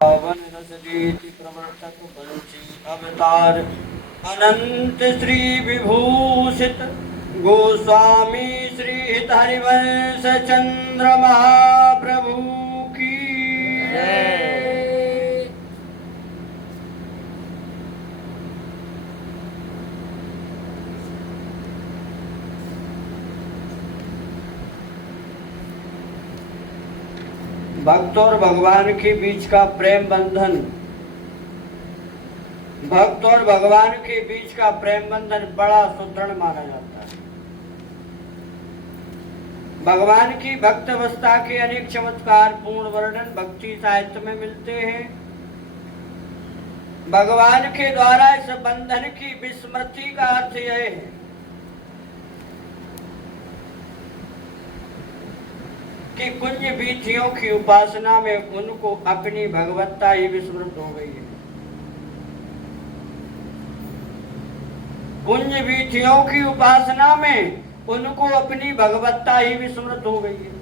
पावन रसगीति प्रवर्तक वंशी अवतार अनंत श्री विभूषित गोस्वामी श्री हित हरिवंश चंद्र महाप्रभु की भक्त और भगवान के बीच का प्रेम बंधन, भक्त और भगवान के बीच का प्रेम बंधन बड़ा सुदृढ़ माना जाता है। भगवान की भक्त अवस्था के अनेक चमत्कार पूर्ण वर्णन भक्ति साहित्य में मिलते हैं। भगवान के द्वारा इस बंधन की विस्मृति का अर्थ यह है कि कुंज बीथियों की उपासना में उनको अपनी भगवत्ता ही विस्मृत हो गई है। कुंज बीथियों की उपासना में उनको अपनी भगवत्ता ही विस्मृत हो गई है।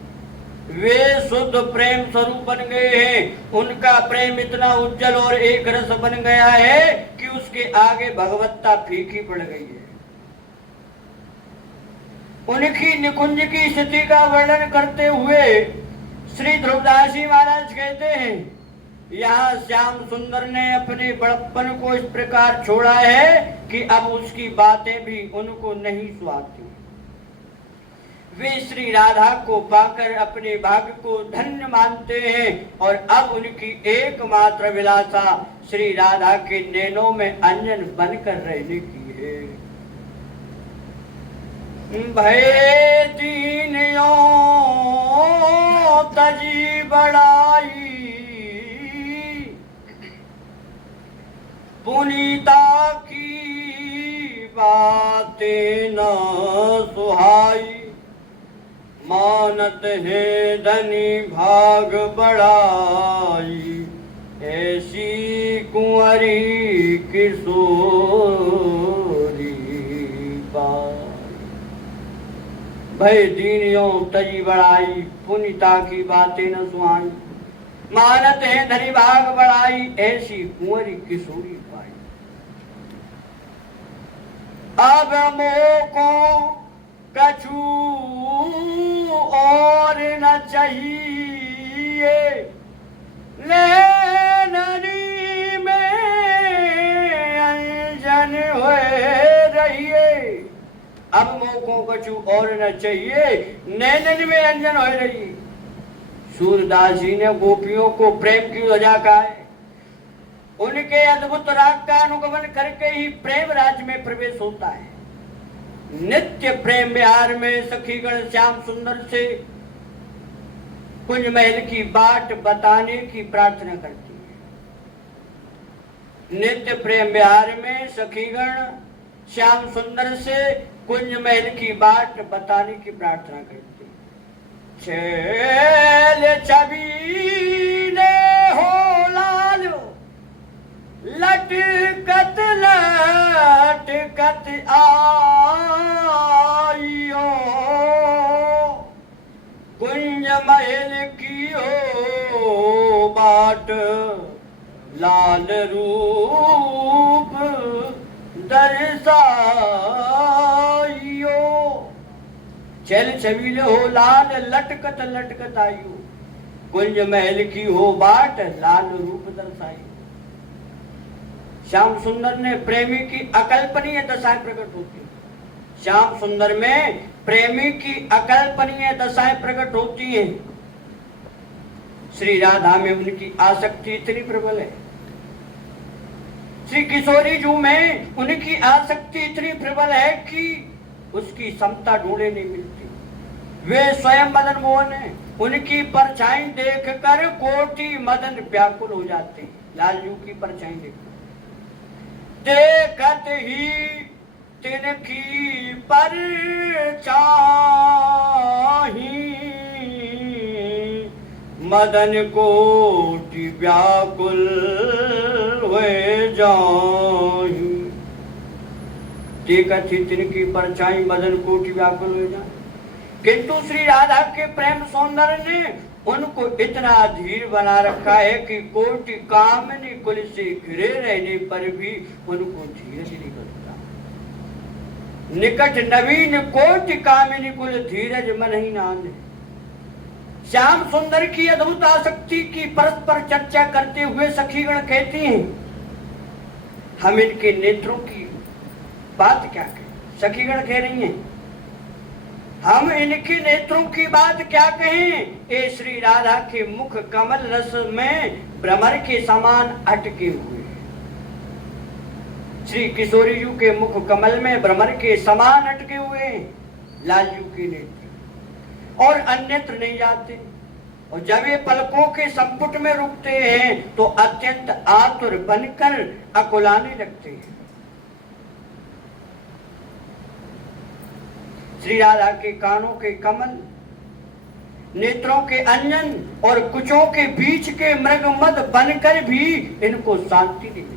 वे शुद्ध प्रेम स्वरूप बन गए हैं। उनका प्रेम इतना उज्जवल और एक रस बन गया है कि उसके आगे भगवत्ता फीकी पड़ गई है। उनकी निकुंज की स्थिति का वर्णन करते हुए श्री ध्रुवदास जी महाराज कहते हैं, यहाँ श्याम सुंदर ने अपने बड़प्पन को इस प्रकार छोड़ा है कि अब उसकी बातें भी उनको नहीं सुहाती। वे श्री राधा को पाकर अपने भाग्य को धन्य मानते हैं और अब उनकी एकमात्र विलासा श्री राधा के नैनों में अंजन बनकर रहने की है। भय दीनियों तजी बड़ाई पुनीता की बातें न सुहाई मानत है धनी भाग बड़ाई ऐसी कुंवरी किशोरी बाई। भय दीनियों तजी बड़ाई पुनीता की बातें न सुहाई मानत है धनी भाग बड़ाई ऐसी कुंवरी किशोरी पाई। अब मोको कछु और न चाहिए नैननी में अंजन हुए रहिए। अब मोको कछु और न चाहिए नैनन में अंजन हो रही। सूरदास जी ने गोपियों को प्रेम की ध्वजा कहा है। उनके अद्भुत राग का अनुगमन करके ही प्रेम राज में प्रवेश होता है। नित्य प्रेम विहार में सखीगण श्याम सुंदर से कुंज महल की बाट बताने की प्रार्थना करती है। नित्य प्रेम विहार में सखीगण श्याम सुंदर से कुंज महल की बाट बताने की प्रार्थना करती है। छेल छबीले हो लाल लटकत लटकत आइयो कुंज महल की हो बाट लाल रूप दर्शाइयो। छेल छबीले हो लाल लटकत लटकत आइयो कुंज महल की हो बाट लाल रूप दर्शाइयो। श्याम सुंदर ने प्रेमी की अकल्पनीय दशाएं प्रकट होती है। श्याम सुंदर में प्रेमी की अकल्पनीय दशाएं प्रकट होती हैं। श्री राधा में उनकी आसक्ति इतनी प्रबल है। श्री किशोरी जू में उनकी आसक्ति इतनी प्रबल है कि उसकी समता ढूंढे नहीं मिलती। वे स्वयं मदन मोहन है। उनकी परछाई देखकर कोटि मदन व्याकुल हो जाते हैं। लालजू की परछाई देखत ही तिनकी परछाई मदन कोटि व्याकुल हुए जाहि। देखत ही तिनकी परछाई मदन कोटि व्याकुल हो जाए। किंतु श्री राधा के प्रेम सौंदर्य ने उनको इतना धीर बना रखा है कि कोटि कामनी कुल से घिरे रहने पर भी उनको धीरज नहीं बनता। निकट नवीन कोटि कामिनी कुल धीरज मन ही नांद। श्याम सुंदर की अद्भुत आसक्ति की परस्पर चर्चा करते हुए सखीगण कहती हैं, हम इनके नेत्रों की बात क्या कहें। सखीगण कह रही हैं, हम इनके नेत्रों की बात क्या कहें। ए श्री राधा के मुख कमल रस में भ्रमर के समान अटके हुए। श्री किशोरी जी के मुख कमल में भ्रमर के समान अटके हुए लालजू के नेत्र और अन्यत्र नहीं जाते। और जब ये पलकों के संपुट में रुकते हैं तो अत्यंत आतुर बनकर अकुलाने लगते हैं। श्री राधा के कानों के कमल, नेत्रों के अंजन और कुचों के बीच के मृगमद बनकर भी इनको शांति नहीं मिलती।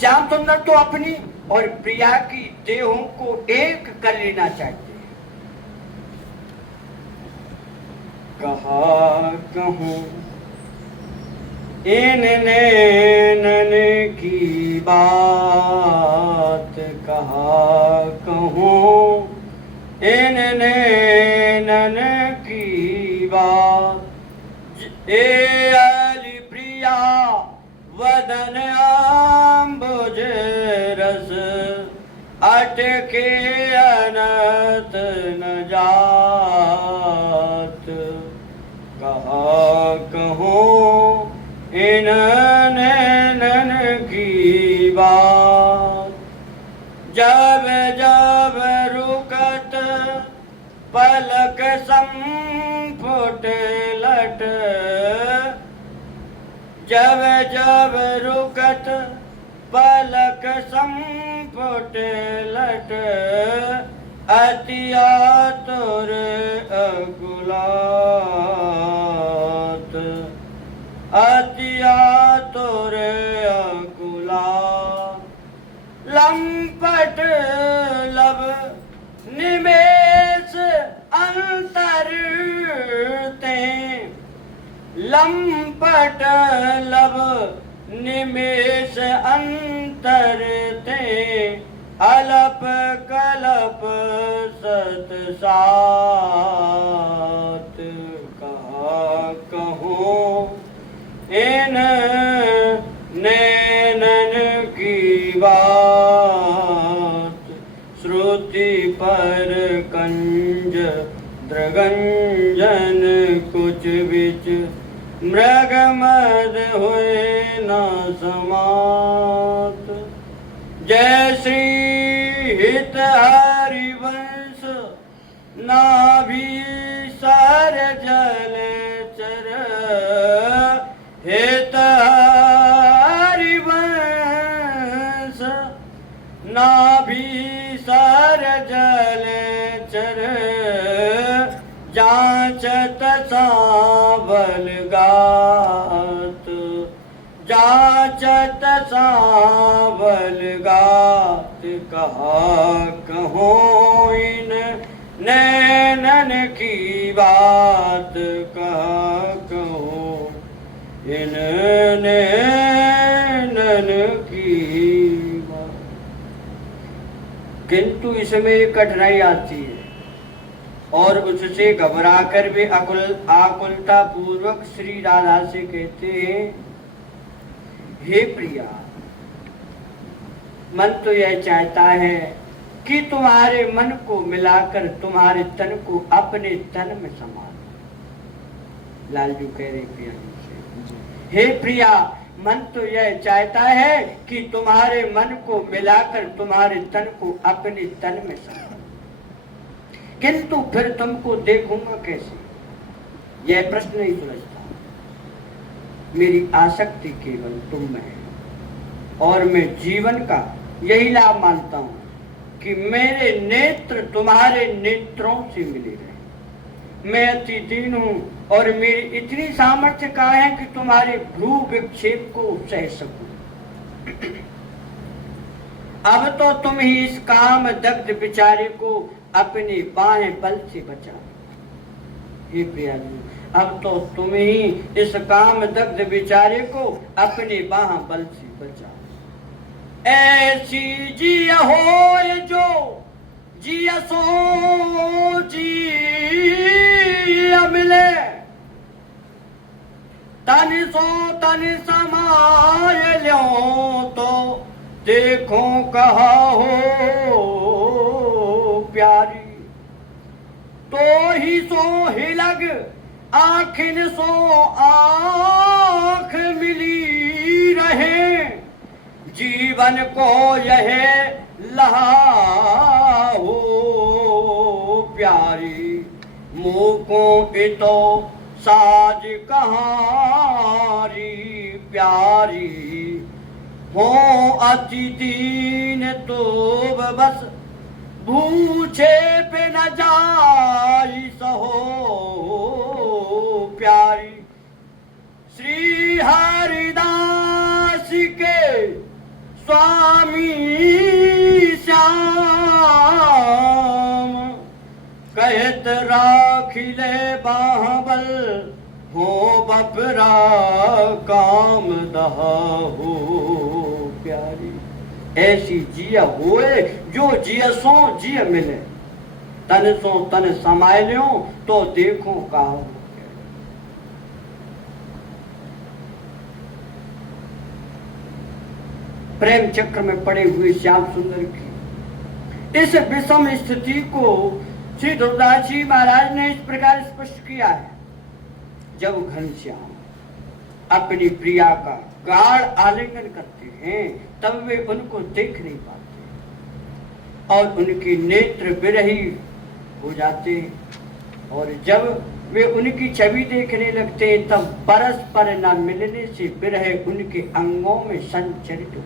श्याम सुंदर तो अपनी और प्रिया की देहों को एक कर लेना चाहते हैं। कहा कहूं इन नैनन की बात, कहा कहूं इन नैनन की बात। ए अली प्रिया वदन आम्बुज रस, अटके अनत न जात। कहा कहूं इन नैनन की बात। जब जब रुकत पलक संपुट लट, जब जब रुकत पलक संपुट लट। अति आतुर अकुलात, अति आतुर अकुलात। लंपट लब निमेष अंतर ते, लंपट लब निमेष अंतर ते। अलप कलप सत सात। कहा कहूं इन नैनन की बात। श्रुति पर कंज द्रगंजन कुछ बिच, मृगमद हुए न समात। जय श्री हित हरिवंश नाभि सर जल चर। हित हरिवंश नाभि सर जल चर। जांचत सांवल गात, जांचत सांवल गात। कहा कहूं इन नैनन की बात, कहा कहूं इन नैनन की बात। किंतु इसमें कठिनाई आती है और उससे घबराकर वे आकुलता पूर्वक श्री राधा से कहते हैं, हे प्रिया, मन तो यह चाहता है कि तुम्हारे मन को मिलाकर तुम्हारे तन को अपने तन में समा लूं। लालजू कह रहे प्रिया से, हे प्रिया, मन तो यह चाहता है कि तुम्हारे मन को मिलाकर तुम्हारे तन को अपने तन में समा लूं, किंतु फिर तुमको देखूंगा कैसे, यह प्रश्न नहीं सुलझता। मेरी आसक्ति केवल तुम में है और मैं जीवन का यही लाभ मानता हूं कि मेरे नेत्र तुम्हारे नेत्रों से मिले रहे। मैं अति दीन हूं और मेरी इतनी सामर्थ्य कहाँ है कि तुम्हारे भ्रू विक्षेप को सह सकूं। अब तो तुम ही इस काम दग्ध बेचारे को अपनी बाहें बल से बचा। हे प्रियाजी, अब तो तुम ही इस काम दग्ध बेचारे को अपनी बाह बल से बचा। ऐसी जिया हो जो जिया सो जिया मिले, तन सो तन समाये लो तो देखो कहा हो प्यारी। तो ही सो ही लग आखिन सो आँख मिली रहे, जीवन को यह लहा हो प्यारी। मुँह इतो साज कहारी प्यारी, हो अति दीन तो बस भूचे पे न जाई सहो प्यारी। श्री हरिदास के स्वामी श्याम कहत राखिले बाहबल, हो बपरा काम दहा हो प्यारी। ऐसी जिया होए जो जिया सो जिया मिले, तन सो तन समाये ल्यो तो देखो का हो। प्रेम चक्र में पड़े हुए श्याम सुंदर की इस विषम स्थिति को श्री ध्रुवदास जी महाराज ने इस प्रकार स्पष्ट किया है। जब घनश्याम अपनी प्रिया का गाढ़ आलिंगन करते हैं तब वे उनको देख नहीं पाते और उनके नेत्र विरही हो जाते हैं, और जब वे उनकी छवि देखने लगते हैं तब परस्पर न मिलने से विरह उनके अंगों में संचरित हो।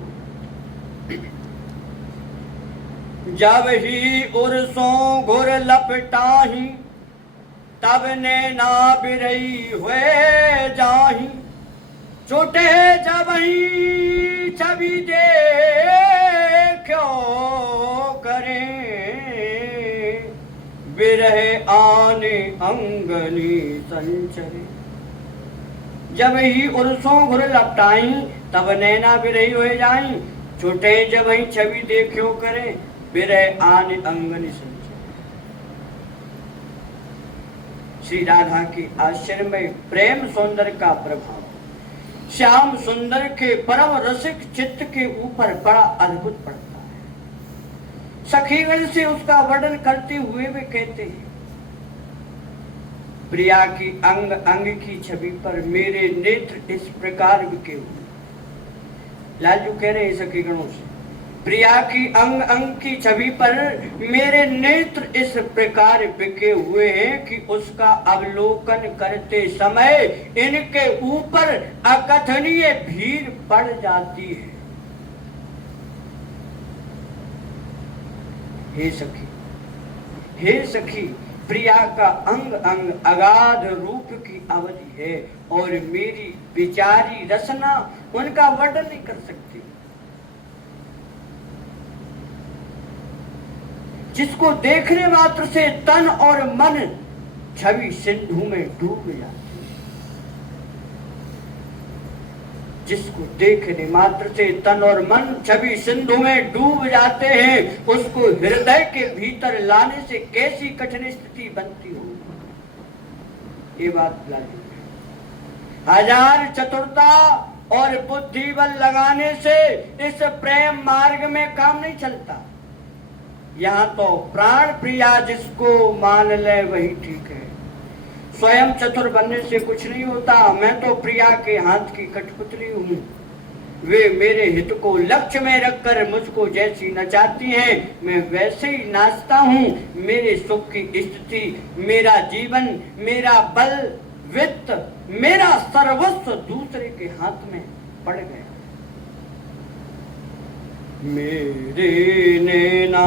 जब ही उर्सों घुर लपटाही, तब नैना बिरही हुए जाही। छूटे जब ही छवि देखो करें, बिरह आने अंगनी संचरे। जब ही उर्सों घुर लपटाई, तब नैना बिरही हुए जाई। छूटे जब ही छवि देखो करें, बिरह आने अंगनी संचरे। श्री राधा के आश्चर्यमय प्रेम सौंदर्य का प्रभाव श्याम सुंदर के परम रसिक चित्त के ऊपर बड़ा अद्भुत पड़ता है। सखीगण से उसका वर्णन करते हुए वे कहते हैं, प्रिया की अंग अंग की छवि पर मेरे नेत्र इस प्रकार बिके हुए। लालजू कह रहे हैं सखीगणों से, प्रिया की अंग अंग की छवि पर मेरे नेत्र इस प्रकार बिके हुए हैं कि उसका अवलोकन करते समय इनके ऊपर अकथनीय भीड़ पड़ जाती है। हे सखी, प्रिया का अंग अंग अगाध रूप की अवधि है और मेरी विचारी रचना उनका वर्णन नहीं कर सकती। जिसको देखने मात्र से तन और मन छवि सिंधु में डूब जाती है। जिसको देखने मात्र से तन और मन छवि सिंधु में डूब जाते हैं, उसको हृदय के भीतर लाने से कैसी कठिन स्थिति बनती हो। ये बात लाजवाब है। हजार चतुरता और बुद्धि बल लगाने से इस प्रेम मार्ग में काम नहीं चलता। यहाँ तो प्राण प्रिया जिसको मान ले वही ठीक है। स्वयं चतुर बनने से कुछ नहीं होता। मैं तो प्रिया के हाथ की कठपुतली हूँ। वे मेरे हित को लक्ष्य में रखकर मुझको जैसी नचाती हैं, मैं वैसे ही नाचता हूँ। मेरे सुख की स्थिति, मेरा जीवन, मेरा बल, वित्त, मेरा सर्वस्व दूसरे के हाथ में पड़ गया। मेरे नैना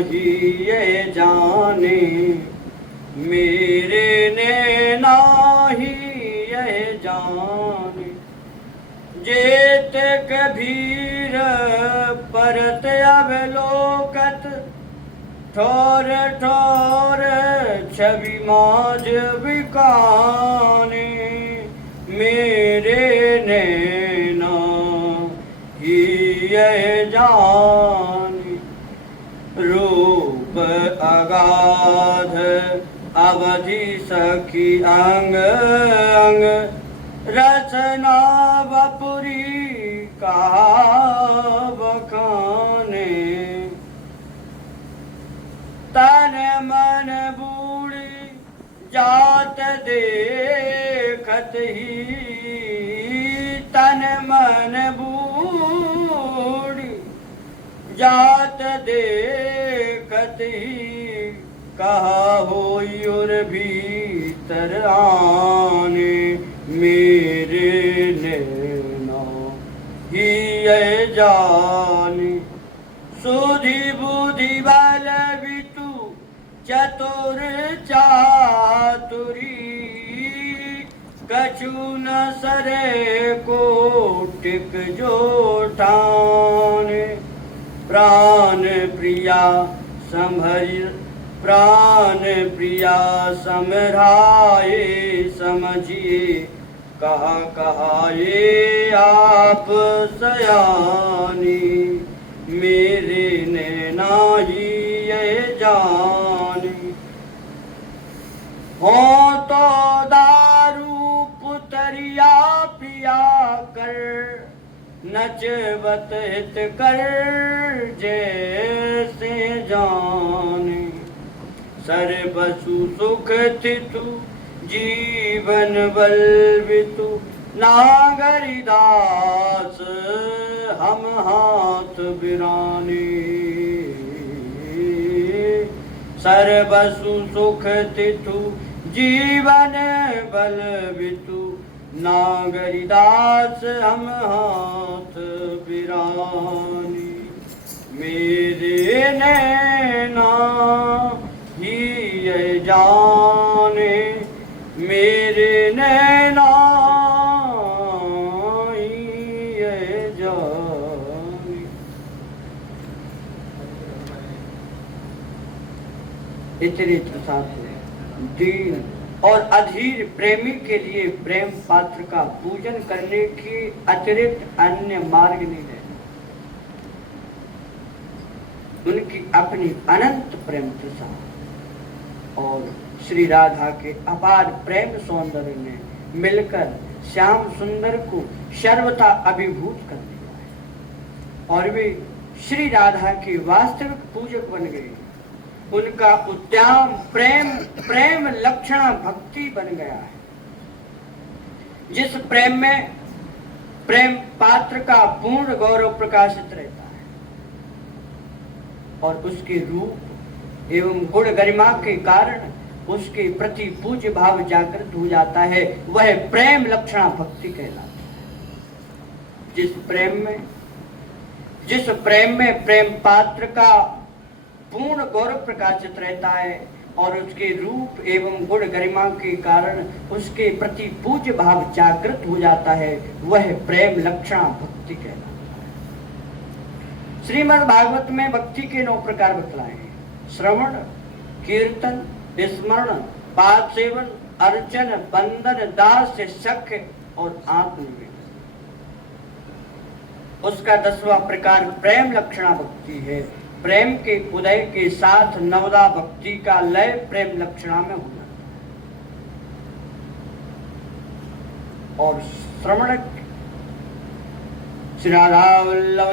ही ये जाने, मेरे नैना ही ये जाने, जेत कबीर परत अवलोकत, ठोर ठोर छवि माज बिकाने मेरे नैना ही ये जाने रूप अगाध अवधि सखी अंग अंग रचना बपुरी का बखाने तन मन बूढ़ी जात देखत ही तन मन बूढ़ी जात देखत ही कहा होई और भीतर आने मेरे नैना ही ये जाने सुधि बुद्धि बल बितु चतुर चातुरी कछु न सरे को टिक जो ठाने प्राण प्रिया संभर प्राण प्रिया समराए समझिए कहा कहा ये आप सयानी मेरे नैना ही ये जानी हो तो दारू पुतरिया पिया कर नचवत हित कर जैसे जाने सर्वसु सुख थितु जीवन बलवितु नागरी दास हम हाथ बिराने सर्वसु सुख थितु जीवन बलवितु नागरी दास हम हाथ बिराने मेरे नैना ही ये जाने मेरे नैना ही ये जाने। इतने प्रसाद दीन और अधीर प्रेमी के लिए प्रेम पात्र का पूजन करने की अतिरिक्त अन्य मार्ग नहीं है। उनकी अपनी अनंत प्रेम तृषा और श्री राधा के अपार प्रेम सौंदर्य ने मिलकर श्याम सुंदर को सर्वथा अभिभूत कर दिया है और वे श्री राधा के वास्तविक पूजक बन गए। उनका उद्यम प्रेम प्रेम लक्षणा भक्ति बन गया है। जिस प्रेम में प्रेम पात्र का पूर्ण गौरव प्रकाशित रहता है और उसके रूप एवं गुण गरिमा के कारण उसके प्रति पूज्य भाव जागृत हो जाता है, वह प्रेम लक्षणा भक्ति कहलाता है। जिस प्रेम में प्रेम पात्र का पूर्ण गौरव प्रकाशित रहता है और उसके रूप एवं गुण गरिमा के कारण उसके प्रति पूज्य भाव जागृत हो जाता है, वह प्रेम लक्षणा भक्ति कहलाता है। श्रीमद् भागवत में भक्ति के 9 प्रकार बतलाए हैं। श्रवण, कीर्तन, स्मरण, पाद सेवन, अर्चन, बंदन, दास, सख्य और आत्मनिवेदन। उसका 10वां प्रकार प्रेम लक्षणा भक्ति है। प्रेम के उदय के साथ नवदा भक्ति का लय प्रेम लक्षणा में होना और श्रवण श्री राधा वल्लभ